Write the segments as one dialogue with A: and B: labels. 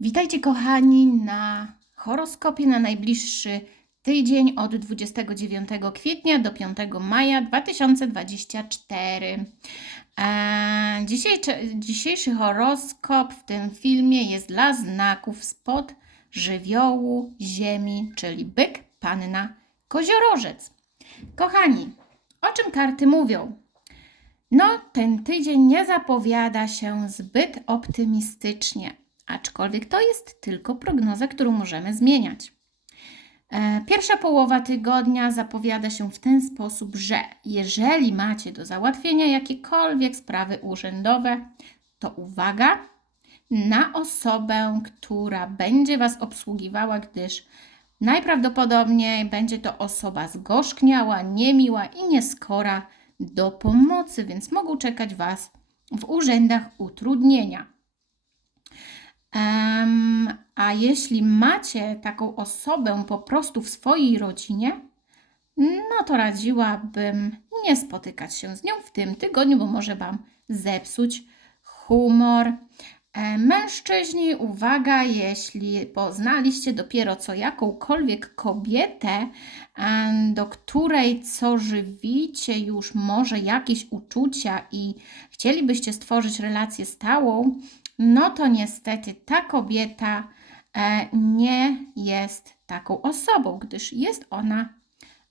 A: Witajcie kochani na horoskopie na najbliższy tydzień od 29 kwietnia do 5 maja 2024. Eee, dzisiejszy, dzisiejszy horoskop w tym filmie jest dla znaków spod żywiołu ziemi, czyli byk, panna, koziorożec. Kochani, o czym karty mówią? No, ten tydzień nie zapowiada się zbyt optymistycznie, aczkolwiek to jest tylko prognoza, którą możemy zmieniać. E, Pierwsza połowa tygodnia zapowiada się w ten sposób, że jeżeli macie do załatwienia jakiekolwiek sprawy urzędowe, to uwaga na osobę, która będzie Was obsługiwała, gdyż najprawdopodobniej będzie to osoba zgorzkniała, niemiła i nieskora do pomocy, więc mogą czekać Was w urzędach utrudnienia. A jeśli macie taką osobę po prostu w swojej rodzinie, no to radziłabym nie spotykać się z nią w tym tygodniu, bo może Wam zepsuć humor. E, Mężczyźni, uwaga, jeśli poznaliście dopiero co jakąkolwiek kobietę, e, do której co żywicie już może jakieś uczucia i chcielibyście stworzyć relację stałą, no to niestety ta kobieta e, nie jest taką osobą, gdyż jest ona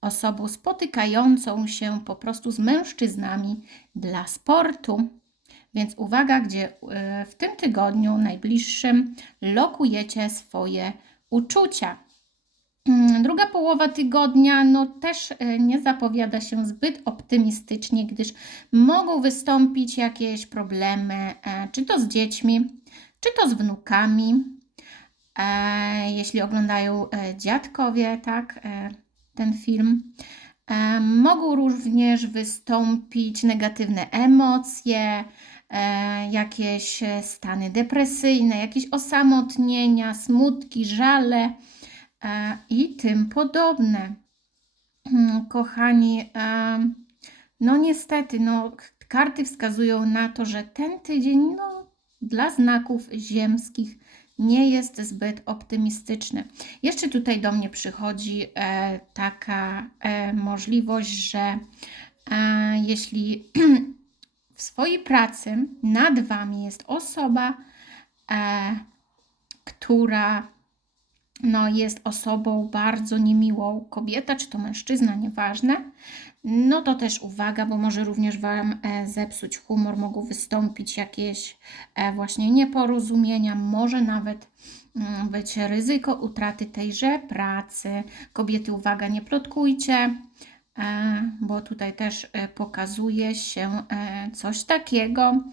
A: osobą spotykającą się po prostu z mężczyznami dla sportu. Więc uwaga, gdzie e, w tym tygodniu najbliższym lokujecie swoje uczucia. Mm, Druga połowa tygodnia no też e, nie zapowiada się zbyt optymistycznie, gdyż mogą wystąpić jakieś problemy, e, czy to z dziećmi, czy to z wnukami. E, Jeśli oglądają dziadkowie, tak, ten film. Mogą również wystąpić negatywne emocje, jakieś stany depresyjne, jakieś osamotnienia, smutki, żale i tym podobne. Mm, Kochani, e, no niestety, no, karty wskazują na to, że ten tydzień no, dla znaków ziemskich nie jest zbyt optymistyczny. Jeszcze tutaj do mnie przychodzi e, taka e, możliwość, że e, jeśli w swojej pracy nad Wami jest osoba, e, która no, jest osobą bardzo niemiłą, kobieta czy to mężczyzna, nieważne, no to też uwaga, bo może również Wam e, zepsuć humor, mogą wystąpić jakieś e, właśnie nieporozumienia, może nawet mm, być ryzyko utraty tejże pracy. Kobiety, uwaga, nie plotkujcie, e, bo tutaj też pokazuje się coś takiego.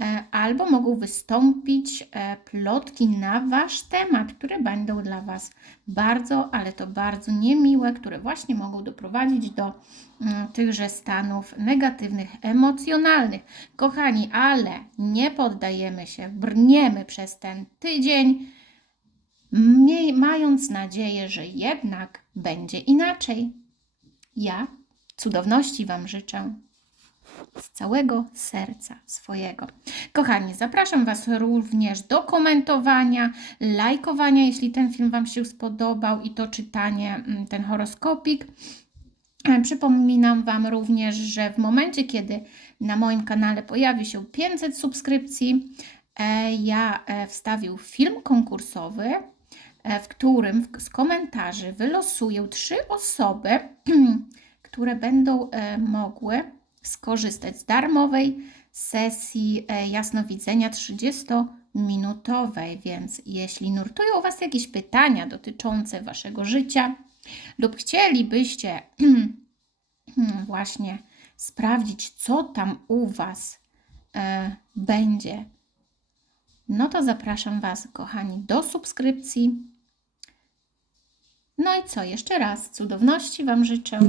A: E, Albo mogą wystąpić e, plotki na Wasz temat, które będą dla Was bardzo, ale to bardzo niemiłe, które właśnie mogą doprowadzić do mm, tychże stanów negatywnych, emocjonalnych. Kochani, ale nie poddajemy się, brniemy przez ten tydzień, mając nadzieję, że jednak będzie inaczej. Ja cudowności Wam życzę z całego serca swojego. Kochani, zapraszam Was również do komentowania, lajkowania, jeśli ten film Wam się spodobał i to czytanie, mm, ten horoskopik. E, Przypominam Wam również, że w momencie, kiedy na moim kanale pojawi się 500 subskrypcji, e, ja e, wstawił film konkursowy, w którym z komentarzy wylosuję trzy osoby, które będą mogły skorzystać z darmowej sesji e, jasnowidzenia 30-minutowej. Więc jeśli nurtują Was jakieś pytania dotyczące Waszego życia lub chcielibyście właśnie sprawdzić, co tam u Was e, będzie, no to zapraszam Was, kochani, do subskrypcji. No i co, jeszcze raz, cudowności Wam życzę.